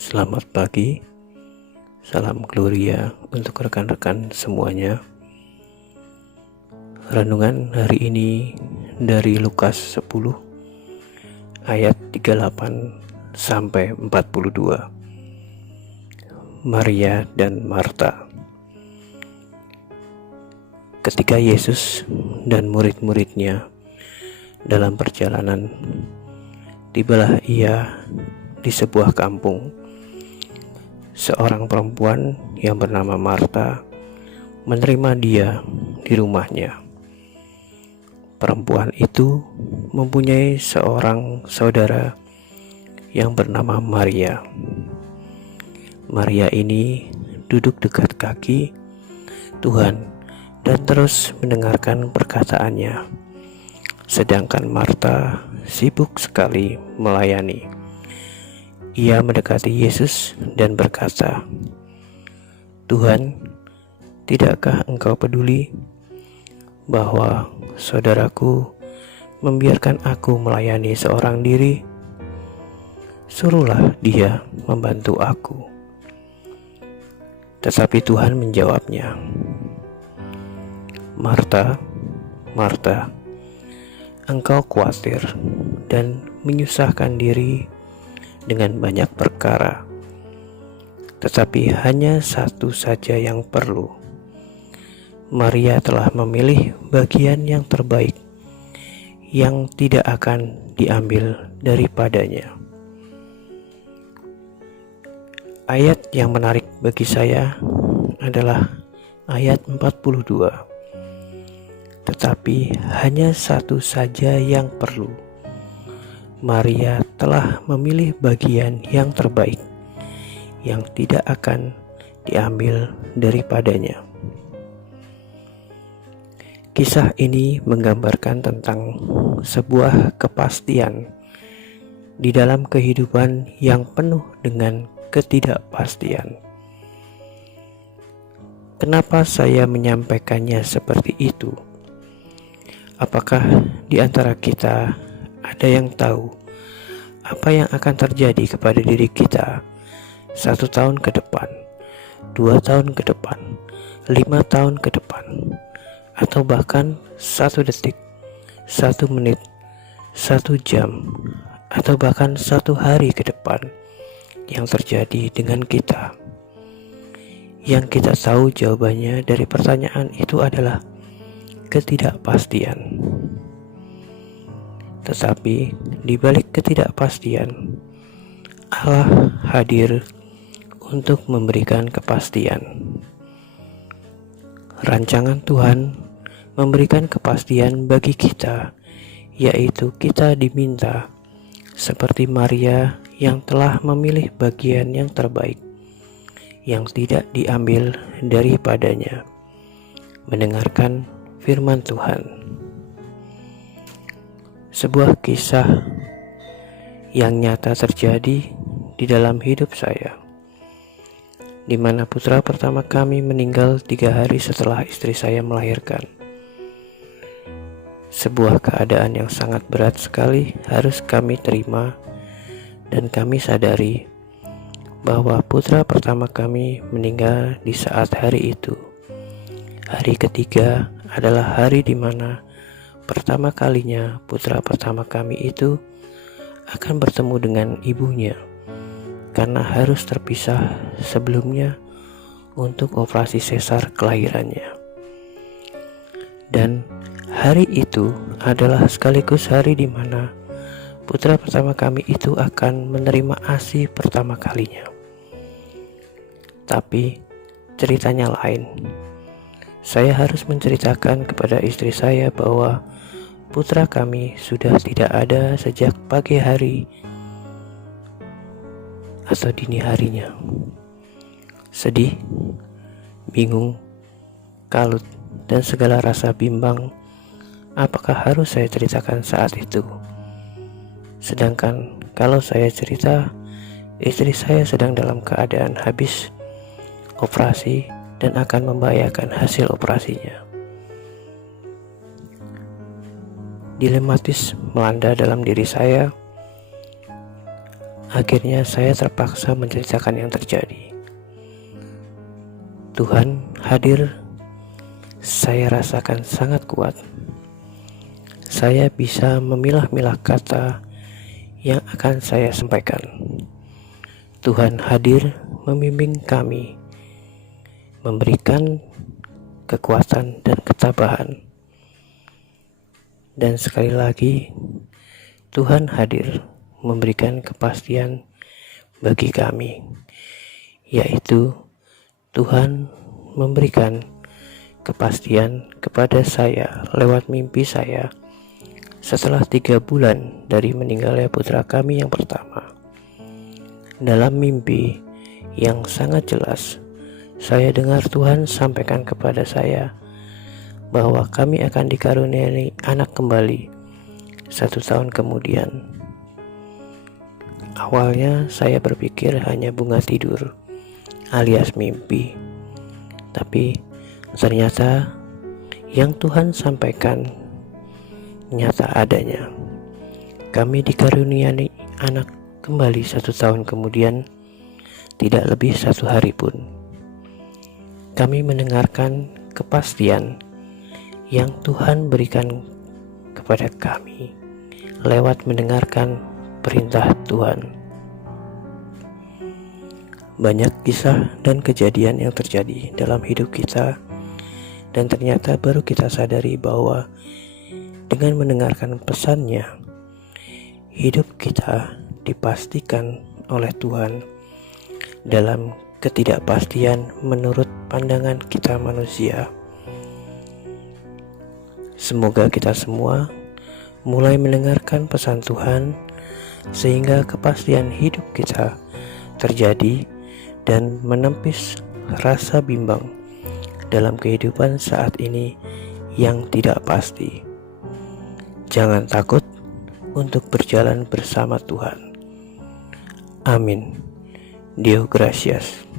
Selamat pagi, salam Gloria untuk rekan-rekan semuanya. Renungan hari ini dari Lukas 10 ayat 38 sampai 42. Maria dan Marta. Ketika Yesus dan murid-muridnya dalam perjalanan, tibalah ia di sebuah kampung. Seorang perempuan yang bernama Marta menerima dia di rumahnya. Perempuan itu mempunyai seorang saudara yang bernama Maria. Maria ini duduk dekat kaki Tuhan dan terus mendengarkan perkataannya, sedangkan Marta sibuk sekali melayani. Ia mendekati Yesus dan berkata, "Tuhan, tidakkah Engkau peduli bahwa saudaraku membiarkan aku melayani seorang diri? Suruhlah dia membantu aku." Tetapi Tuhan menjawabnya, "Marta, Marta, engkau khawatir dan menyusahkan diri dengan banyak perkara, tetapi hanya satu saja yang perlu. Maria telah memilih bagian yang terbaik, yang tidak akan diambil daripadanya." Ayat yang menarik bagi saya adalah ayat 42. Tetapi hanya satu saja yang perlu. Maria telah memilih bagian yang terbaik, yang tidak akan diambil daripadanya. Kisah ini menggambarkan tentang sebuah kepastian di dalam kehidupan yang penuh dengan ketidakpastian. Kenapa saya menyampaikannya seperti itu? Apakah di antara kita ada yang tahu apa yang akan terjadi kepada diri kita 1 tahun ke depan, 2 tahun ke depan, 5 tahun ke depan, atau bahkan 1 detik, 1 menit, 1 jam, atau bahkan 1 hari ke depan yang terjadi dengan kita? Yang kita tahu jawabannya dari pertanyaan itu adalah ketidakpastian. Tetapi di balik ketidakpastian, Allah hadir untuk memberikan kepastian. Rancangan Tuhan memberikan kepastian bagi kita, yaitu kita diminta seperti Maria yang telah memilih bagian yang terbaik, yang tidak diambil daripadanya, mendengarkan firman Tuhan. Sebuah kisah yang nyata terjadi di dalam hidup saya, di mana putra pertama kami meninggal 3 hari setelah istri saya melahirkan. Sebuah keadaan yang sangat berat sekali harus kami terima, dan kami sadari bahwa putra pertama kami meninggal di saat hari itu. Hari ketiga adalah hari di mana pertama kalinya putra pertama kami itu akan bertemu dengan ibunya, karena harus terpisah sebelumnya untuk operasi sesar kelahirannya. Dan hari itu adalah sekaligus hari di mana putra pertama kami itu akan menerima ASI pertama kalinya. Tapi ceritanya lain. Saya harus menceritakan kepada istri saya bahwa putra kami sudah tidak ada sejak pagi hari atau dini harinya. Sedih, bingung, kalut, dan segala rasa bimbang apakah harus saya ceritakan saat itu. Sedangkan kalau saya cerita, istri saya sedang dalam keadaan habis operasi dan akan membahayakan hasil operasinya. Dilematis melanda dalam diri saya Akhirnya saya terpaksa menceritakan yang terjadi. Tuhan hadir, saya rasakan sangat kuat. Saya bisa memilah-milah kata yang akan saya sampaikan. Tuhan hadir membimbing kami, memberikan kekuatan dan ketabahan. Dan sekali lagi, Tuhan hadir memberikan kepastian bagi kami, yaitu Tuhan memberikan kepastian kepada saya lewat mimpi saya setelah 3 bulan dari meninggalnya putra kami yang pertama. Dalam mimpi yang sangat jelas, saya dengar Tuhan sampaikan kepada saya bahwa kami akan dikaruniai anak kembali 1 tahun kemudian. Awalnya saya berpikir hanya bunga tidur alias mimpi, tapi ternyata yang Tuhan sampaikan nyata adanya. Kami dikaruniai anak kembali 1 tahun kemudian, tidak lebih 1 hari pun. Kami mendengarkan kepastian yang Tuhan berikan kepada kami lewat mendengarkan perintah Tuhan. Banyak kisah dan kejadian yang terjadi dalam hidup kita, dan ternyata baru kita sadari bahwa dengan mendengarkan pesannya, hidup kita dipastikan oleh Tuhan dalam ketidakpastian menurut pandangan kita manusia. Semoga kita semua mulai mendengarkan pesan Tuhan sehingga kepastian hidup kita terjadi dan menepis rasa bimbang dalam kehidupan saat ini yang tidak pasti. Jangan takut untuk berjalan bersama Tuhan. Amin. Deo gracias.